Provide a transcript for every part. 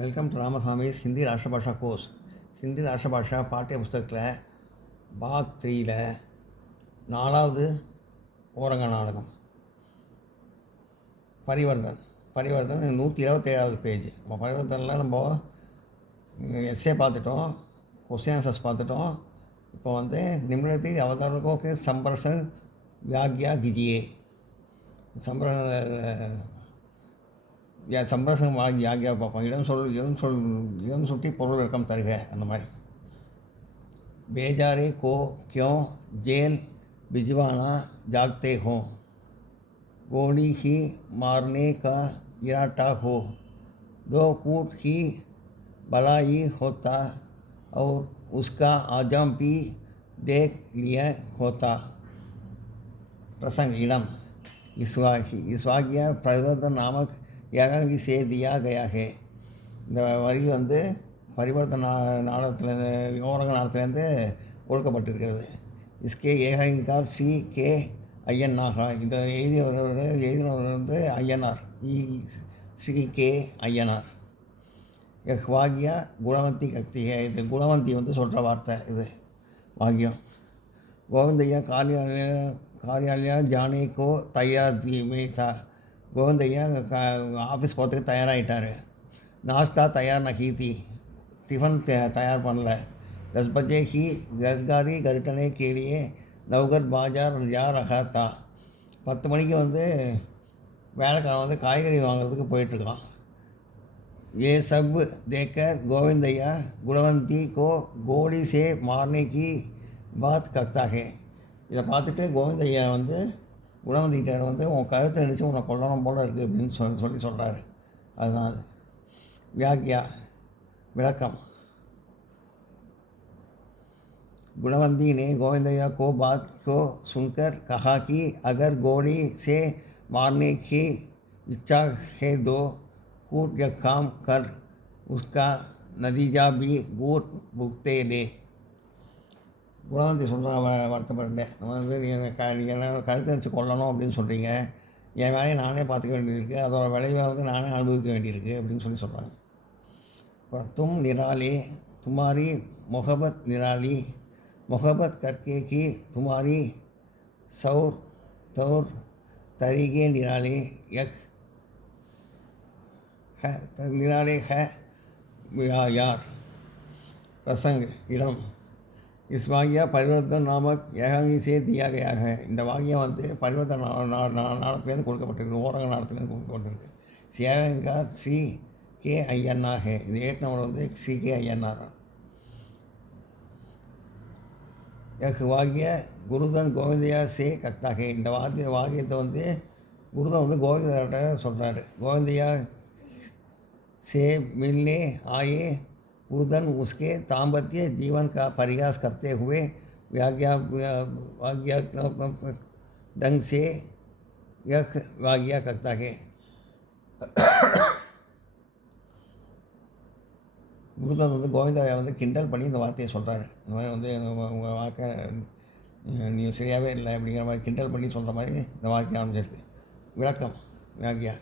Welcome to Ramasamy's Hindi Rashtrabhasha course. Hindi Rashtrabhasha பாட்டிய புஸ்தகத்தில் பாக் 3ல் 4வது ஓரங்க நாடகம் பரிவர்த்தன் 127வது பேஜ். பரிவர்த்தனில் நம்ம எஸ்ஏ பார்த்துட்டோம், கொஸ்டின் ஆன்சர்ஸ் பார்த்துட்டோம். இப்போ நிம்னதி அவதாரகோக்கு சம்பிரசன் வியாக்யா கிஜியே சம்பிரசன் வியாகியா பார்ப்போம். இடம் சுட்டி பொருள் விளக்கம் தருக அந்த மாதிரி. बेजारे को क्यों जेल भिजवाना जागते हो, गोली ही मारने का इरादा हो, दो कूट ही भलाई होता और उसका आजम भी देख लिया होता. प्रसंग इलम इस वाक्य परिवर्तन नामक ஏகாங்கி से दिया गया है. இந்த வரி பரிவர்த்தன நாடகத்தில் ஓரங்க நாடகத்துலேருந்து கொடுக்கப்பட்டிருக்கிறது. இஸ்கே ஏகாங்கிகார் சி கே ஐயன்னாகா. இந்த எழுதினவர் ஐயனார், ஸ்ரீ கே ஐயனார். எக் வாக்கியா குணவந்தி கக்தி. இது குணவந்தி சொல்கிற வார்த்தை. இது வாக்கியம். கோவிந்தையா காரியாலயா ஜானே கோ தயார் மே தா. கோவிந்தையா ஆஃபீஸ் போகிறதுக்கு தயாராகிட்டார். नाश्ता तैयार नहीं थी, टिफ़न तैयार பண்ணல. 10 बजे ही गरगारी खरीदने के लिए नवगर बाजार जा रहा था. 10 மணிக்கு வேலைக்காரன் காய்கறி வாங்குறதுக்கு போயிட்டுருக்கான். ये सब देखकर गोविंदैया गुणवंती को गोली से मारने की बात करता है. இதை பார்த்துட்டு கோவிந்தையா குணவந்திகிட்ட உன் கழுத்தை அடித்து உன்னை கொல்லணும் போல இருக்குது அப்படின்னு சொல்லி சொல்கிறாரு. அதுதான் அது. व्याख्या विलकम. गुणवंती ने गोविंदैया को बात को सुनकर कहा कि अगर गोली से मारने की इच्छा है तो कूट या काम कर उसका नतीजा भी कूट भुगते ले. குணவந்தி சொல்கிறான், வருத்தப்பட்டேன். நீங்கள் கழுத்தை வச்சு கொல்லணும் அப்படின்னு சொல்கிறீங்க, என் வேலையை நானே பார்த்துக்க வேண்டியது இருக்குது, அதோட விளைவை நானே அனுபவிக்க வேண்டியிருக்கு அப்படின்னு சொல்கிறாங்க. तुम निराले तुम्हारी मोहब्बत निराली, मोहब्बत करके कि तुम्हारी सौर तौर तरीके निराले यक है निराले है यार. प्रसंग इलम इस वाक्य परिवर्तन नामक ஏகாங்கி से दिया गया है. இந்த வாக்கியம் பரிவர்த்தன நாடகத்துலேருந்து கொடுக்கப்பட்டிருக்கு, ஓரங்க நாடகத்துலேருந்து கொடுக்கப்பட்டிருக்கு. ஏகாங்கா ஸ்ரீ கே ஐயன்னார் है. இது ஏற்கனவர் ஸ்ரீ கே ஐயன்னார். एक वाक्य गुरुदन गोविंदैया से करता है. இந்த வாக்கியத்தை குருதன் கோவிந்தர்கிட்ட சொல்கிறாரு. கோவிந்தையா से मिलने आए गुरुदन उसके दाम्पत्य जीवन का प्रयास करते हुए वाक्यात्मक ढंग से यह वाक्य करता है. குருதன் கோவிந்தாவை கிண்டல் பண்ணி இந்த வார்த்தையை சொல்கிறாரு. இந்த மாதிரி உங்கள் வாக்கை நீங்கள் சரியாகவே இல்லை அப்படிங்கிற மாதிரி கிண்டல் பண்ணி சொல்கிற மாதிரி இந்த வாக்கியம் அமைஞ்சிருக்கு. விளக்கம் வாக்கியா.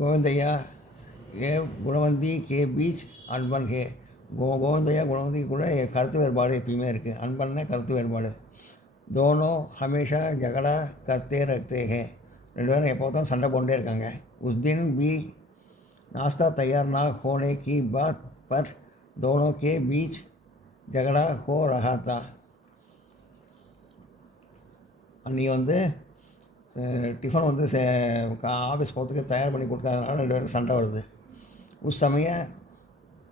கோவிந்தையா ஏ குணவந்தி கே பீச் அன்பன் ஹே. கோவிந்தையா குணவந்தி கூட கருத்து வேறுபாடு எப்பயுமே இருக்குது. அன்பன்னா கருத்து வேறுபாடு. தோனோ ஹமேஷா ஜகடா கர்த்தே ரக்தே ஹே. ரெண்டு பேரும் எப்போ தான் சண்டை போண்டே இருக்காங்க. உஸ் தின் பி नाश्ता तैयार ना होने की बात पर दोनों के बीच झगड़ा हो रहा था. அன்றைக்கி டிஃபன் ஆஃபீஸ் போகிறதுக்கு தயார் பண்ணி கொடுக்காதனால ரெண்டு பேரும் சண்டை வருது. उस समय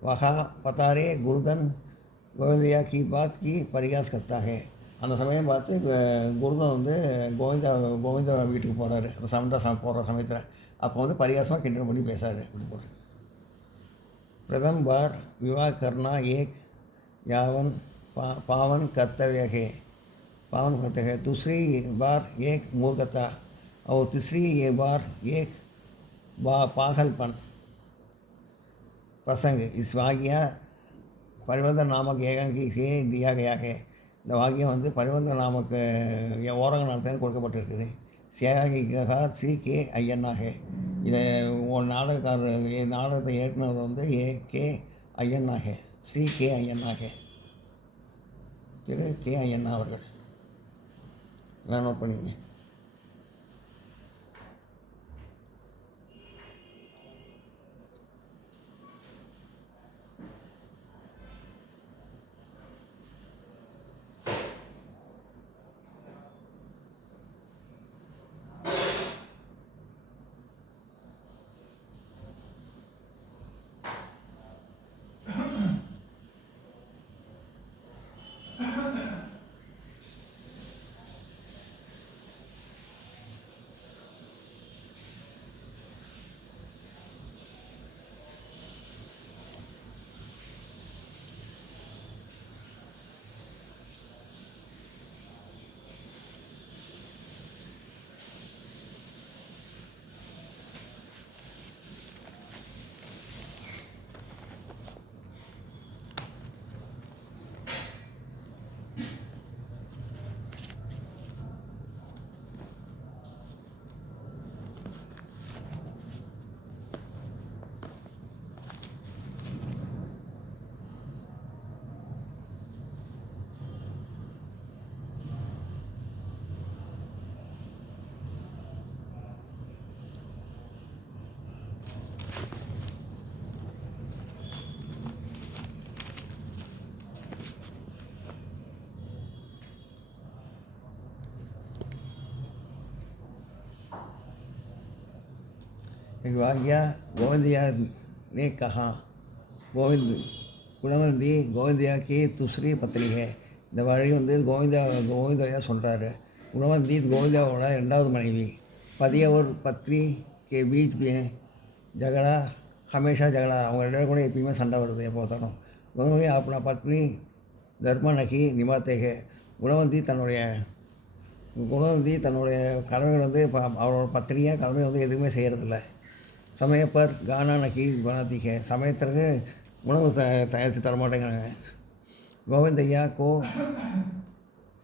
वहाँ पतारे गुरुदन गोविंदैया की बात की प्रयास करता है. அந்த சமயம் பார்த்து குருதன் கோவிந்தா வீட்டுக்கு போகிறாரு. அந்த சண்டை போடுற சமயத்தில் அப்போ பரிகாசமாக கிண்டல் பண்ணி பேசாரு அப்படி போட்டு. प्रथम बार विवाह करना एक यावन पावन कर्तव्य है, दूसरी बार एक मूर्खता और तीसरी बार एक पागलपन. प्रसंग इस वाक्य परिवर्तन नामक ஏகாங்கி से दिया गया है. இந்த வாக்கியம் பரிவர்த்தன நாமக்கு ஓரங்க நாடகத்தில் கொடுக்கப்பட்டிருக்குது. ஏகாங்கி ஸ்ரீ கே ஐயன்னா है. இதை ஒரு நாடகக்காரர் நாடகத்தை இயக்குனர் வந்து கே ஐயன்னாக, ஸ்ரீ கே ஐயன்னாக, திரு கே ஐயன்னா அவர்கள். எல்லாம் நோட் பண்ணிங்க. एक वाक्य गोविंदिया ने कहा, गोविंद குணவந்தி கோவிந்தியா की दूसरी पत्नी है. இந்த வழி வந்து கோவிந்தையா சொல்கிறாரு. குணவந்தி கோவிந்தாவோட ரெண்டாவது மனைவி. पति और पत्नी के बीच में झगड़ा, हमेशा झगड़ा, அவங்க ரெண்டு கூட எப்பயுமே சண்டை வருது எப்போ பார்த்தாலும். குணவந்தி अपना पत्नी धर्म नहीं निभाते हैं. குணவந்தி தன்னுடைய கடமைகள் வந்து அவரோட பத்தினியாக கடமை வந்து எதுவுமே செய்கிறதில்ல. சமயப்பர் கானா நகி பனாத்திக, சமயத்திற்கு உணவு தயாரித்து தரமாட்டேங்கிறாங்க. கோவிந்தையா கோ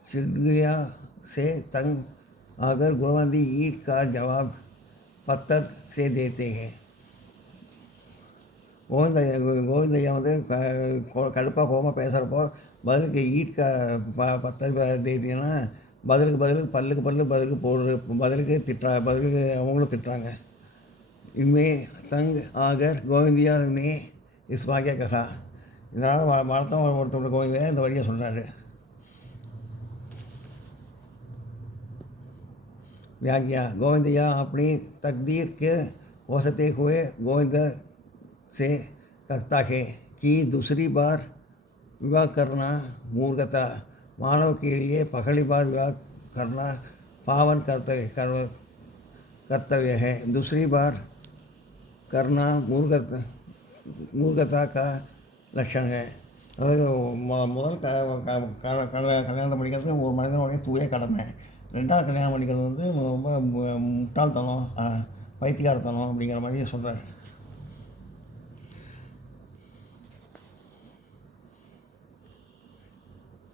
சிட்கியா से तंग आकर गुणवंती ईट का जवाब पत्थर से देते हैं. கோவிந்தையா வந்து கடுப்பாக கோபமாக பேசுகிறப்போ பதிலுக்கு ஈட் பத்தர் தேத்தினா பதிலுக்கு அவங்களும் திட்டுறாங்க. इनमें तंग आकर गोविंदिया ने इस वाक्य कहा. இதனால் மரத்தம் ஒருத்தர் கோவிந்தையா இந்த வரியை சொன்னார். व्याख्या. गोविंदिया अपनी तकदीर के वसते हुए गोविंद से कहता है कि दूसरी बार विवाह करना मूर्खता. मानव के लिए पहली बार विवाह करना पावन कर्तव्य है. दूसरी बार करना मूर्खता का लक्षण है. அதாவது முதல் கல்யாணம் பண்ணிக்கிறது ஒரு மனிதனுடைய தூய கடமை. ரெண்டாவது கல்யாணம் பண்ணிக்கிறது வந்து ரொம்ப முட்டாள்தனம், பைத்தியக்காரத்தனம் அப்படிங்கிற மாதிரியே சொல்கிறார்.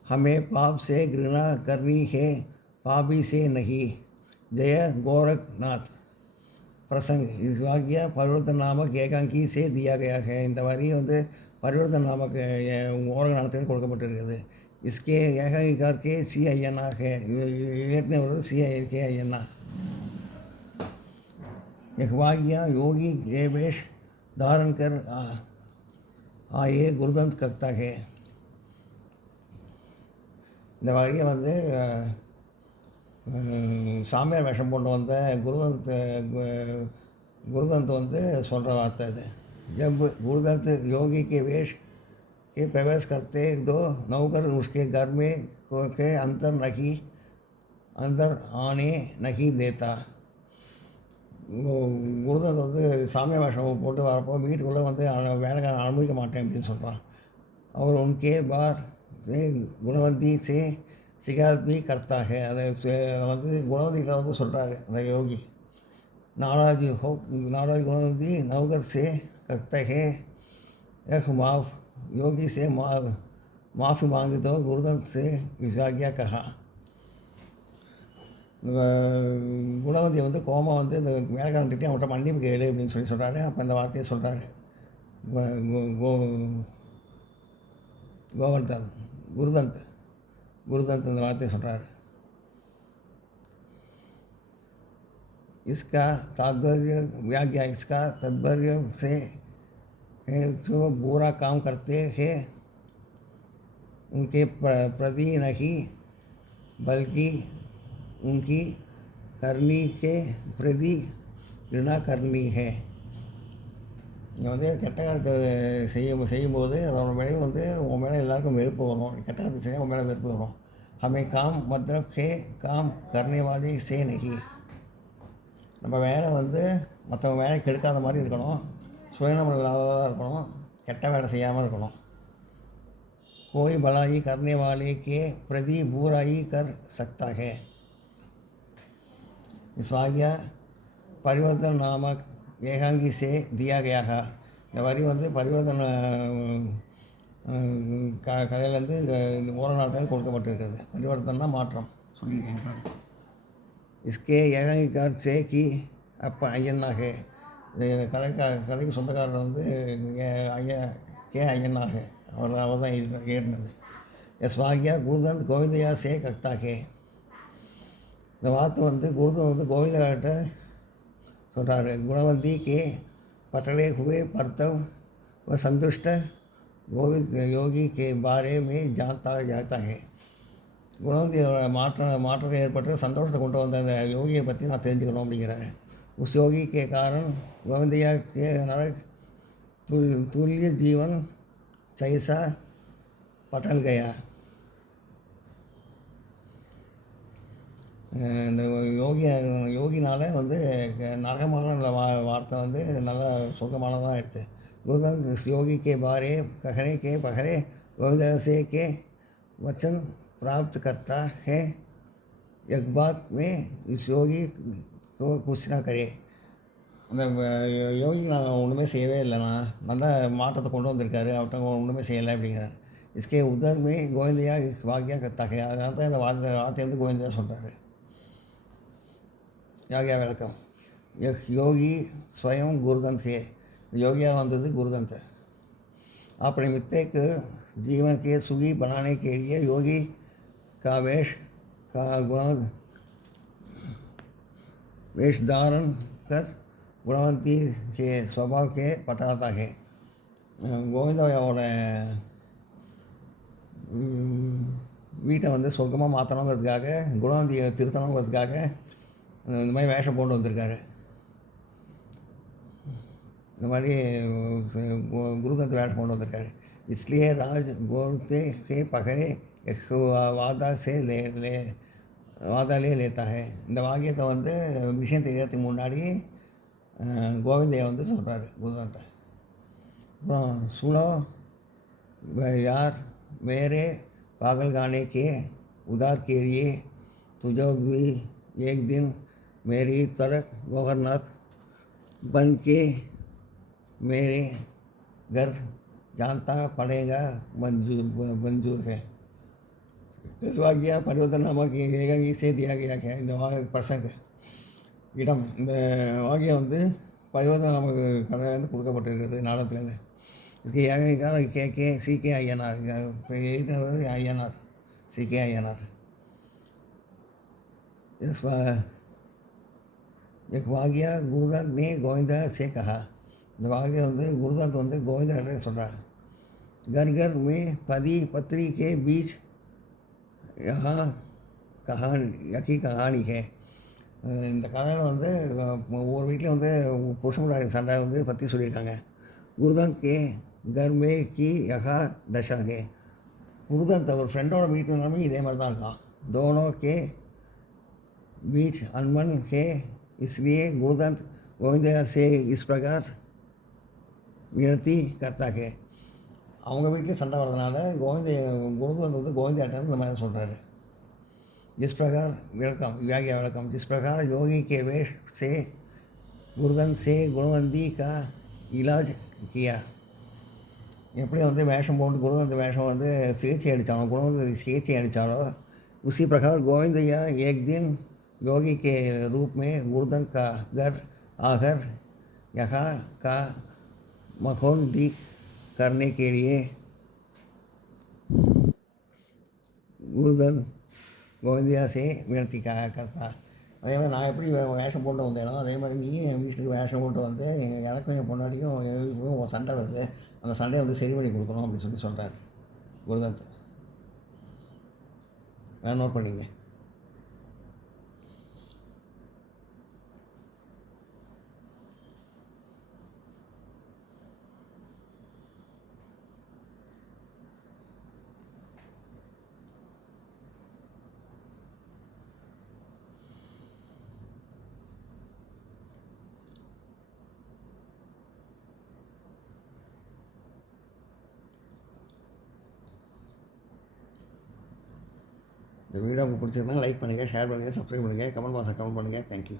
हमें पाप से घृणा करनी है, पापी से नहीं. जय गोरखनाथ. प्रसंग. इस वाक्य परिवर्तन नामक एकांकी से दिया गया है. இந்த வரி வந்து परिवर्तन नामक गोरखनाथத்தில் கொடுக்கப்பட்டிருக்கிறது. इसके ஏகாங்கிகார் के सी ஐயன்னா है. ஏற்கனவே வருது सी के ஐயன்னா. एक वाक्य योगी के वेश धारण कर आए गुरुदंत करता है. இந்த வரியை வந்து சாமியார் வேஷம் போட்டு வந்த குருதந்த் வந்து சொல்கிற வார்த்தை இது. जब गुरुदत्त योगी के वेश के प्रवेश करते दो नौकर उसके घर में के अंदर आने नहीं देता. குருதந்த் வந்து சாமியார் வேஷம் போட்டு வரப்போ வீட்டுக்குள்ளே வந்து வேலைக்காரன் அனுமதிக்க மாட்டேன் அப்படின்னு சொல்கிறான். அவர் उनके बार से गुणवंती से शिकायत भी करता है. அதை வந்து குணவந்திகிட்ட வந்து சொல்கிறாரு அந்த யோகி. नाराज गुणवंती नौकर से कहते हैं एक माफ़. योगी से माफ़ी मांगी तो गुरुदत्त से विशाज्ञा कहा. குணவதி வந்து கோமா வந்து இந்த மேலக்காரன் திட்டி அவன்கிட்ட மன்னிப்பு கேளு அப்படின்னு சொல்கிறாரு. அப்போ இந்த வார்த்தையை சொல்கிறாரு கோவர்தன் குருதந்த் இந்த வார்த்தையை சொல்கிறார். इसका तात्पर्य व्याख्या इसका तात्पर्य से जो बुरा काम करते हैं उनके प्रति नहीं बल्कि उनकी करनी के प्रति घृणा करनी है. இங்கே வந்து கெட்ட காலத்தை செய்யும்போது அதோட விளைவு வந்து உன் மேலே எல்லாருக்கும் வெறுப்பு வரும். கெட்ட காலத்தை செய்ய உன் மேலே வெறுப்பு வரும். हमें काम मतलब है काम करने वाले से नहीं. நம்ம வேலை வந்து மற்றவங்க வேலை கெடுக்காத மாதிரி இருக்கணும், சுயநலம் இல்லாததாக இருக்கணும், கெட்ட வேலை செய்யாமல் இருக்கணும். कोई भलाई करने वाले के प्रति बुराई कर सकता है. इस वाक्य परिवर्तन नामक ஏகாங்கி சே தியா கயாக. இந்த வரி வந்து பரிவர்த்தன கதையிலேருந்து ஓர நாட்டில் கொடுக்கப்பட்டிருக்கிறது. பரிவர்த்தனா மாற்றம் சொல்லியிருக்கேன். इसके ஏகாங்கிக்கார் சே கி அப்போ ஐயனாக. இந்த கதைக்கு சொந்தக்காரர் வந்து ஐயனாக அவர் தான் ஏறினது. எஸ் வாக்கியா குருதந்த் கோவிந்தையா சே கக்தாகே. இந்த வார்த்தை வந்து குருதன் வந்து கோவிந்தாட்ட சொல்கிறாரு. गुणवंती के पटड़े हुए परतव व संतुष्ट गोविंद योगी के बारे में जानता जाता है. குணவந்தியோட மாற்றம் ஏற்பட்டு சந்தோஷத்தை கொண்டு வந்த அந்த யோகியை பற்றி நான் தெரிஞ்சுக்கணும் அப்படிங்கிறாரு. உஸ் யோகி கே காரண் கோவிந்தையா கே நரக் துல்லிய ஜீவன் சைசா பட்டல் கயா. இந்த யோகினால் வந்து நரகமான அந்த வார்த்தை வந்து நல்லா சுகமானதாக எடுத்து குருதன் யோகி கே பாரே कहने के पहले गोविंद से के वचन प्राप्त करता है. एक बात में इस योगी को कुछ ना करे. அந்த யோகி நான் ஒன்றுமே செய்யவே இல்லைண்ணா, நல்லா மாற்றத்தை கொண்டு வந்திருக்காரு, அவர்கிட்ட ஒன்றுமே செய்யலை அப்படிங்கிறார். इसके उधर में गोविंदैया वाक्या करता है. அதனால தான் இந்த வார்த்தை வந்து கோவிந்தையா சொல்கிறாரு. யாகியா விளக்கம். யோகி ஸ்வயம் குருதந்த் है. योगिया वंदது गुरुदंत. अपने मित्र के जीवन के सुखी बनाने के लिए योगी का वेश धारण कर गुणवंती के स्वभाव के पटाता है. கோவிந்தாவோட வீட்டை வந்து சொர்க்கமாக மாற்றணுங்கிறதுக்காக, குணவந்தியை திருத்தணுங்கிறதுக்காக இந்த மாதிரி வேஷம் போட்டு வந்திருக்காரு. இந்த மாதிரி குருதந்த் வேஷம் கொண்டு வந்திருக்காரு. इसलिए राज गोते के पकड़े வாதா लेता है. இந்த வாக்கியத்தை வந்து விஷயம் தெரியறதுக்கு முன்னாடி கோவிந்தையை வந்து சொல்கிறாரு குருதந்தை. அப்புறம் सुनो यार मेरे पागल गाने के उधार के लिए तुझे भी एक दिन मेरी तरह गवर्नर बन के मेरे घर जानता पड़ेगा मंजूर है. इस वाक्य परिवर्तन नामक ஏகாங்கி से दिया गया है. இந்த பிரசங்க இடம், இந்த வாக்கியம் வந்து பரிவர்த்தன நமக்கு கதை வந்து கொடுக்கப்பட்டிருக்கிறது நாடகத்துலேருந்து. இதுக்கு ஏகாங்கிக்கார கே சி.கே. ஐயனார். இப்போ எழுதினவர் ஐயனார், சி.கே. ஐயனார். एक वाक्य गुरुदत्त ने गोविंदा से कहा. இந்த வாக்கியம் வந்து குருதந்த் வந்து கோவிந்தாட்ட சொல்கிறார். घर घर में पति पत्नी के बीच यहाँ यकी कहानी है. இந்த கதையில் வந்து ஒவ்வொரு வீட்லேயும் வந்து புருஷன் சண்டை வந்து பற்றி சொல்லியிருக்காங்க. குருதந்த் கே घर में की यहाँ दशा है. குருதந்த் அவர் ஃப்ரெண்டோட வீட்டு நிலைமை இதே மாதிரி தான் இருக்கான். दोनों के बीच अनबन है. इसलिए गुरुदंत गोविंदैया से इस प्रकार विनती करता है. அவங்க வீட்டில் சண்டை வர்றதுனால குருதந்த் வந்து கோவிந்தாட்டம் இந்த மாதிரி சொல்கிறாரு. जिस प्रकार विलकम व्याख्या विलकम जिस प्रकार योगी के वेश से गुरुदंत से गुणवंती का इलाज किया. எப்படி வந்து வேஷம் போட்டு குருதந்த் வேஷம் வந்து சிகிச்சை அடித்தானோ, குணவந்தி சிகிச்சை அடித்தாலோ, उसी प्रकार गोविंदैया एक दिन योगी के रूप में गुर्दन का घर आकर यहाँ का मखौन करने के लिए गुरुदन கோவிந்தியா சே வினத்தி கர்த்தா. அதே மாதிரி நான் எப்படி வேஷம் போட்டு வந்தேனோ அதே மாதிரி நீயும் என் வீட்டுக்கு வேஷம் போட்டு வந்து எனக்கும் என் பொண்டாட்டியும் என் வீட்டுக்கும் சண்டை வருது, அந்த சண்டையை வந்து சரி பண்ணி கொடுக்கணும் அப்படின்னு சொல்லி சொல்கிறார் குருதத். நான் நோட் பண்ணிங்க. இந்த வீடியோ உங்களுக்கு பிடிச்சிருந்தா லைக் பண்ணுங்கள், ஷேர் பண்ணுங்கள், சப்ஸ்கிரைப் பண்ணுங்கள், கமெண்ட் பாக்ஸில் கமெண்ட் பண்ணுங்கள். தேங்க்யூ.